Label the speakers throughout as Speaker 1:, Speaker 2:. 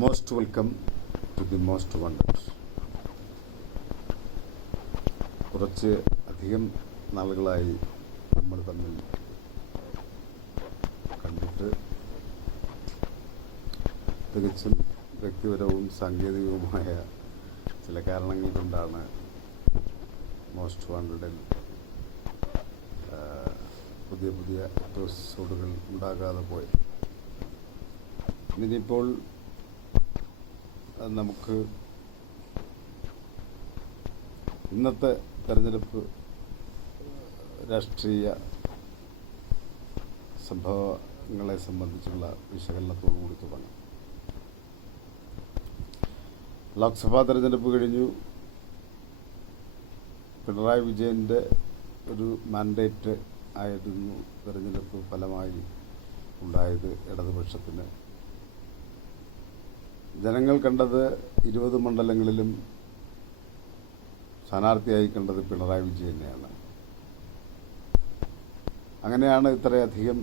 Speaker 1: most welcome to the most wonders കുറച്ച് അധികം നാളുകളായി നമ്മൾ തമ്മിൽ കണ്ടിട്ട് തികച്ചും വ്യക്തിപരവും സാങ്കേതികവുമായ ചില കാരണങ്ങൾ കൊണ്ടാണ് മോസ്റ്റ് വാണ്ടഡിൽ പുതിയ പുതിയ എപ്പിസോഡുകൾ ഉണ്ടാകാതെ പോയത് ഇനിയിപ്പോൾ നമുക്ക് ഇന്നത്തെ തെരഞ്ഞെടുപ്പ് രാഷ്ട്രീയ സംഭവങ്ങളെ സംബന്ധിച്ചുള്ള വിശകലനത്തോടു കൂടി തുടങ്ങാം ലോക്സഭാ തെരഞ്ഞെടുപ്പ് കഴിഞ്ഞു പിണറായി വിജയൻ്റെ ഒരു മാൻഡേറ്റ് ആയിരുന്നു തെരഞ്ഞെടുപ്പ് ഫലമായി ഉണ്ടായത് ഇടതുപക്ഷത്തിന് ജനങ്ങൾ കണ്ടത് ഇരുപത് മണ്ഡലങ്ങളിലും സ്ഥാനാർത്ഥിയായി കണ്ടത് പിണറായി വിജയനെയാണ് അങ്ങനെയാണ് ഇത്രയധികം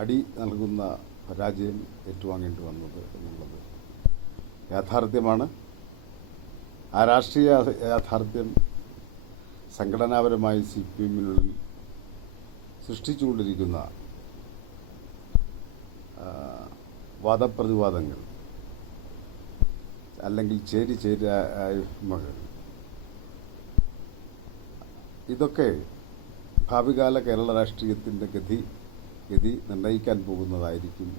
Speaker 1: അടി നൽകുന്ന പരാജയം ഏറ്റുവാങ്ങേണ്ടി വന്നത് എന്നുള്ളത് യാഥാർത്ഥ്യമാണ് ആ രാഷ്ട്രീയ യാഥാർത്ഥ്യം സംഘടനാപരമായി സി പി എമ്മിനുള്ളിൽ സൃഷ്ടിച്ചുകൊണ്ടിരിക്കുന്ന വാദപ്രതിവാദങ്ങൾ അല്ലെങ്കിൽ ചേരി ചേരായ്മകൾ ഇതൊക്കെ ഭാവികാല കേരള രാഷ്ട്രീയത്തിൻ്റെ ഗതി ഗതി നിർണ്ണയിക്കാൻ പോകുന്നതായിരിക്കും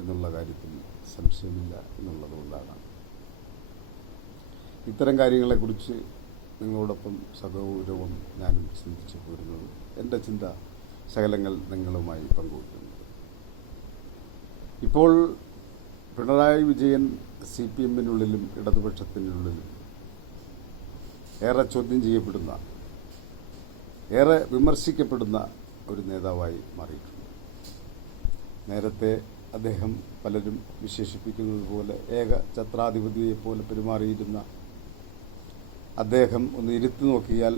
Speaker 1: എന്നുള്ള കാര്യത്തിൽ സംശയമില്ല എന്നുള്ളതുകൊണ്ടാണ് ഇത്തരം കാര്യങ്ങളെക്കുറിച്ച് നിങ്ങളോടൊപ്പം സഗൗരവം ഞാനും ചിന്തിച്ചു പോരുന്നത് എൻ്റെ ചിന്ത ശകലങ്ങൾ നിങ്ങളുമായി പങ്കുവയ്ക്കുന്നു ഇപ്പോൾ പിണറായി വിജയൻ സി പി എമ്മിനുള്ളിലും ഇടതുപക്ഷത്തിനുള്ളിലും ഏറെ ചോദ്യം ചെയ്യപ്പെടുന്ന ഏറെ വിമർശിക്കപ്പെടുന്ന ഒരു നേതാവായി മാറിയിട്ടുണ്ട് നേരത്തെ അദ്ദേഹം പലരും വിശേഷിപ്പിക്കുന്നത് പോലെ ഏക ഛത്രാധിപതിയെപ്പോലെ പെരുമാറിയിരുന്ന അദ്ദേഹം ഒന്ന് ഇരുത്തി നോക്കിയാൽ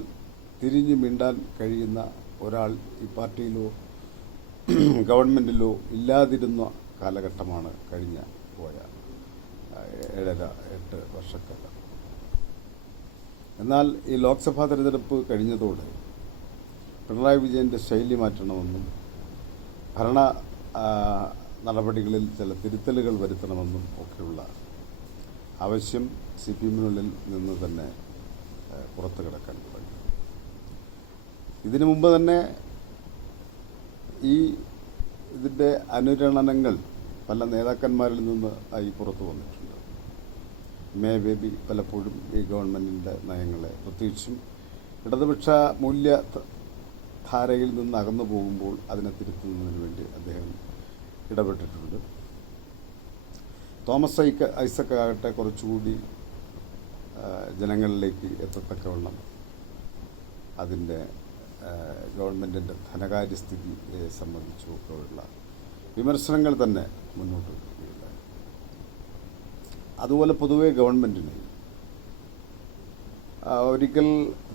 Speaker 1: തിരിഞ്ഞു മിണ്ടാൻ കഴിയുന്ന ഒരാൾ ഈ പാർട്ടിയിലോ ഗവൺമെൻറ്റിലോ ഇല്ലാതിരുന്ന കാലഘട്ടമാണ് കഴിഞ്ഞ പോയ ഏഴര എട്ട് വർഷക്കാലം എന്നാൽ ഈ ലോക്സഭാ തെരഞ്ഞെടുപ്പ് കഴിഞ്ഞതോടെ പിണറായി വിജയൻ്റെ ശൈലി മാറ്റണമെന്നും ഭരണ നടപടികളിൽ ചില തിരുത്തലുകൾ വരുത്തണമെന്നും ഒക്കെയുള്ള ആവശ്യം സി പി എമ്മിനുള്ളിൽ നിന്ന് തന്നെ പുറത്തു കിടക്കാൻ തുടങ്ങി ഇതിനു മുമ്പ് തന്നെ ഈ ഇതിൻ്റെ അനുരണനങ്ങൾ പല നേതാക്കന്മാരിൽ നിന്ന് ആയി പുറത്തു വന്നിട്ടുണ്ട് മേ ബേബി പലപ്പോഴും ഈ ഗവൺമെൻറ്റിൻ്റെ നയങ്ങളെ പ്രത്യേകിച്ചും ഇടതുപക്ഷ മൂല്യ ധാരയിൽ നിന്ന് അകന്നു പോകുമ്പോൾ അതിനെ തിരുത്തുന്നതിന് വേണ്ടി അദ്ദേഹം ഇടപെട്ടിട്ടുണ്ട് തോമസ് ഐക്ക ഐസക് ആകട്ടെ കുറച്ചുകൂടി ജനങ്ങളിലേക്ക് എത്തത്തക്കവണ്ണം അതിൻ്റെ ഗവൺമെൻറ്റിൻ്റെ ധനകാര്യസ്ഥിതിയെ സംബന്ധിച്ചുമൊക്കെയുള്ള വിമർശനങ്ങൾ തന്നെ മുന്നോട്ട് അതുപോലെ പൊതുവെ ഗവൺമെൻറ്റിനെ ഒരിക്കൽ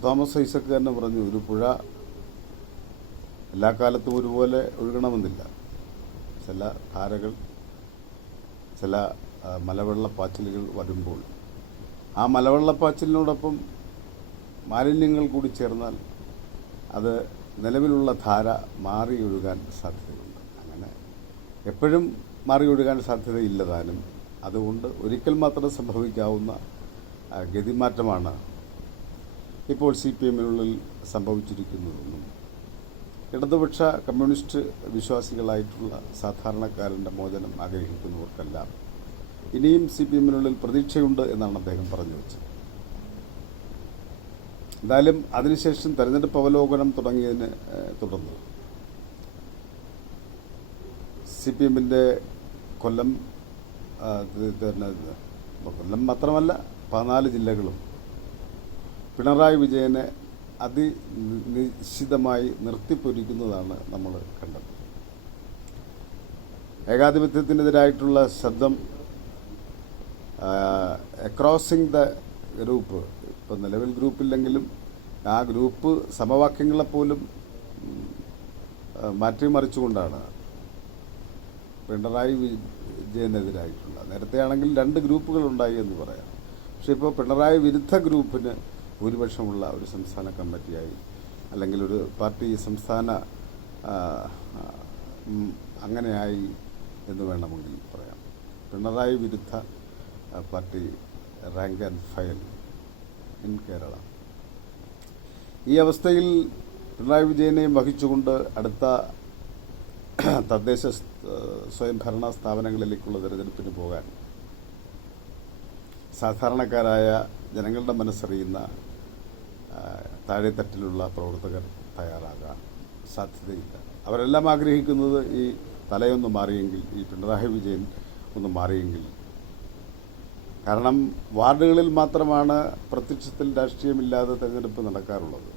Speaker 1: തോമസ് ഐസക് തന്നെ പറഞ്ഞു ഒരു പുഴ എല്ലാ കാലത്തും ഒരുപോലെ ഒഴുകണമെന്നില്ല ചില ധാരകൾ ചില മലവെള്ളപ്പാച്ചിലുകൾ വരുമ്പോൾ ആ മലവെള്ളപ്പാച്ചിലിനോടൊപ്പം മാലിന്യങ്ങൾ കൂടി ചേർന്നാൽ അത് നിലവിലുള്ള ധാര മാറി ഒഴുകാൻ സാധ്യതയുണ്ട് എപ്പോഴും മാറിയൊഴുകാൻ സാധ്യതയില്ല താനും അതുകൊണ്ട് ഒരിക്കൽ മാത്രം സംഭവിക്കാവുന്ന ഗതിമാറ്റമാണ് ഇപ്പോൾ സി പി എമ്മിനുള്ളിൽ സംഭവിച്ചിരിക്കുന്നതെന്നും ഇടതുപക്ഷ കമ്മ്യൂണിസ്റ്റ് വിശ്വാസികളായിട്ടുള്ള സാധാരണക്കാരൻ്റെ മോചനം ആഗ്രഹിക്കുന്നവർക്കെല്ലാം ഇനിയും സി പി എമ്മിനുള്ളിൽ പ്രതീക്ഷയുണ്ട് എന്നാണ് അദ്ദേഹം പറഞ്ഞു വെച്ചത് എന്തായാലും അതിനുശേഷം തെരഞ്ഞെടുപ്പ് അവലോകനം തുടങ്ങിയതിന് തുടർന്നു സി പി എമ്മിൻ്റെ കൊല്ലം തന്നെ കൊല്ലം മാത്രമല്ല പതിനാല് ജില്ലകളും പിണറായി വിജയനെ അതി നിശ്ചിതമായി നിർത്തിപ്പൊരിക്കുന്നതാണ് നമ്മൾ കണ്ടത് ഏകാധിപത്യത്തിനെതിരായിട്ടുള്ള ശബ്ദം അക്രോസിങ് ദ ഗ്രൂപ്പ് ഇപ്പം നിലവിൽ ഗ്രൂപ്പില്ലെങ്കിലും ആ ഗ്രൂപ്പ് സമവാക്യങ്ങളെപ്പോലും മാറ്റിമറിച്ചുകൊണ്ടാണ് പിണറായി വിജയനെതിരായിട്ടുള്ള നേരത്തെ ആണെങ്കിൽ രണ്ട് ഗ്രൂപ്പുകൾ ഉണ്ടായി എന്ന് പറയാം പക്ഷെ ഇപ്പോൾ പിണറായി വിരുദ്ധ ഗ്രൂപ്പിന് ഭൂരിപക്ഷമുള്ള ഒരു സംസ്ഥാന കമ്മിറ്റിയായി അല്ലെങ്കിൽ ഒരു പാർട്ടി സംസ്ഥാന അങ്ങനെയായി എന്ന് വേണമെങ്കിൽ പറയാം പിണറായി വിരുദ്ധ party rank and file in Kerala ഈ അവസ്ഥയിൽ പിണറായി വിജയനെ വഹിച്ചുകൊണ്ട് അടുത്ത തദ്ദേശ സ്വയംഭരണ സ്ഥാപനങ്ങളിലേക്കുള്ള തെരഞ്ഞെടുപ്പിന് പോകാൻ സാധാരണക്കാരായ ജനങ്ങളുടെ മനസ്സറിയുന്ന താഴെത്തട്ടിലുള്ള പ്രവർത്തകർ തയ്യാറാകാൻ സാധ്യതയില്ല അവരെല്ലാം ആഗ്രഹിക്കുന്നത് ഈ തലയൊന്ന് മാറിയെങ്കിൽ ഈ പിണറായി വിജയൻ ഒന്ന് മാറിയെങ്കിൽ കാരണം വാർഡുകളിൽ മാത്രമാണ് പ്രത്യക്ഷത്തിൽ രാഷ്ട്രീയമില്ലാതെ തെരഞ്ഞെടുപ്പ് നടക്കാറുള്ളത്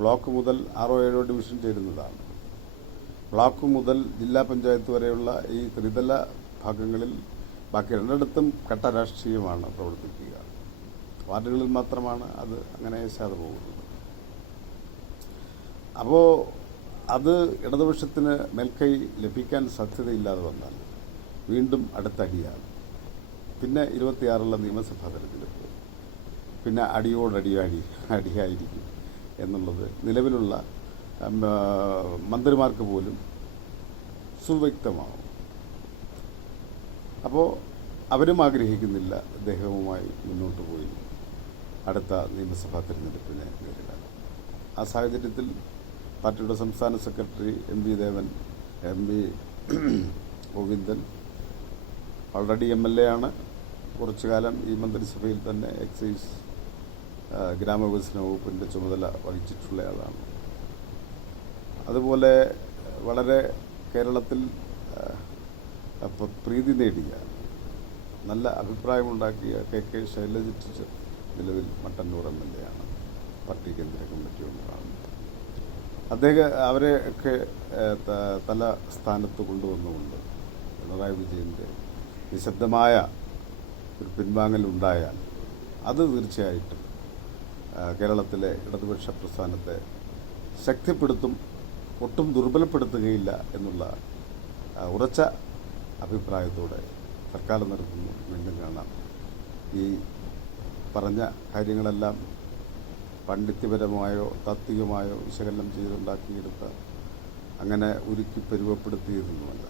Speaker 1: ബ്ലോക്ക് മുതൽ ആറോ ഏഴോ ഡിവിഷൻ ചേരുന്നതാണ് ബ്ലോക്ക് മുതൽ ജില്ലാ പഞ്ചായത്ത് വരെയുള്ള ഈ ത്രിതല ഭാഗങ്ങളിൽ ബാക്കി രണ്ടിടത്തും ഘട്ട രാഷ്ട്രീയമാണ് പ്രവർത്തിക്കുക വാർഡുകളിൽ മാത്രമാണ് അത് അങ്ങനെ ചെയ്യാതെ പോകുന്നത് അപ്പോൾ അത് ഇടതുപക്ഷത്തിന് മേൽക്കൈ ലഭിക്കാൻ സാധ്യതയില്ലാതെ വന്നാൽ വീണ്ടും അടുത്ത അടിയാണ് പിന്നെ ഇരുപത്തിയാറുള്ള നിയമസഭാ തെരഞ്ഞെടുപ്പ് പിന്നെ അടിയോടടി അടി അടിയായിരിക്കും എന്നുള്ളത് നിലവിലുള്ള മന്ത്രിമാർക്ക് പോലും സുവ്യക്തമാണ് അപ്പോൾ അവരും ആഗ്രഹിക്കുന്നില്ല അദ്ദേഹവുമായി മുന്നോട്ട് പോയി അടുത്ത നിയമസഭാ തിരഞ്ഞെടുപ്പിനെ നേരിടാൻ ആ സാഹചര്യത്തിൽ പാർട്ടിയുടെ സംസ്ഥാന secretary M V Devan M V Govindan already M L A ആണ് കുറച്ചു കാലം ഈ മന്ത്രിസഭയിൽ തന്നെ എക്സൈസ് ഗ്രാമവികസന വകുപ്പിൻ്റെ ചുമതല വഹിച്ചിട്ടുള്ളയാളാണ് അതുപോലെ വളരെ കേരളത്തിൽ പ്രീതി നേടിയ നല്ല അഭിപ്രായമുണ്ടാക്കിയ കെ കെ ശൈലജ ടീച്ചർ നിലവിൽ മട്ടന്നൂർ എം എൽ എ ആണ് പാർട്ടി കേന്ദ്ര കമ്മിറ്റി ഒന്നാണ് അദ്ദേഹം അവരെയൊക്കെ തല സ്ഥാനത്ത് കൊണ്ടുവന്നുകൊണ്ട് പിണറായി വിജയൻ്റെ നിശബ്ദമായ ഒരു പിൻവാങ്ങൽ ഉണ്ടായാൽ അത് തീർച്ചയായിട്ടും കേരളത്തിലെ ഇടതുപക്ഷ പ്രസ്ഥാനത്തെ ശക്തിപ്പെടുത്തും ഒട്ടും ദുർബലപ്പെടുത്തുകയില്ല എന്നുള്ള ഉറച്ച അഭിപ്രായത്തോടെ സർക്കാർ നടത്തുന്നു വീണ്ടും കാണാം ഈ പറഞ്ഞ കാര്യങ്ങളെല്ലാം പാണ്ഡിത്യപരമായോ താത്വികമായോ വിശകലനം ചെയ്തുണ്ടാക്കിയെടുത്ത് അങ്ങനെ ഒരുക്കി പരിവപ്പെടുത്തിയതൊന്നുമല്ല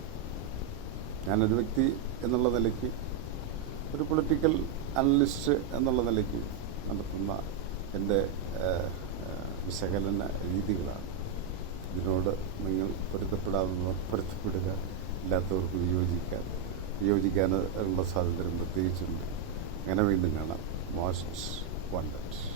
Speaker 1: ഞാനൊരു വ്യക്തി എന്നുള്ള നിലയ്ക്ക് ഒരു പൊളിറ്റിക്കൽ അനലിസ്റ്റ് എന്നുള്ള നിലയ്ക്ക് നടത്തുന്ന എൻ്റെ വിശകലന രീതികളാണ് ഇതിനോട് നിങ്ങൾ പൊരുത്തപ്പെടാവുന്ന പൊരുത്തപ്പെടുക ഇല്ലാത്തവർക്ക് വിയോജിക്കാൻ വിയോജിക്കാനുള്ള സ്വാതന്ത്ര്യം പ്രത്യേകിച്ചുണ്ട് അങ്ങനെ വീണ്ടും കാണാം മോസ്റ്റ് വണ്ടേഴ്സ്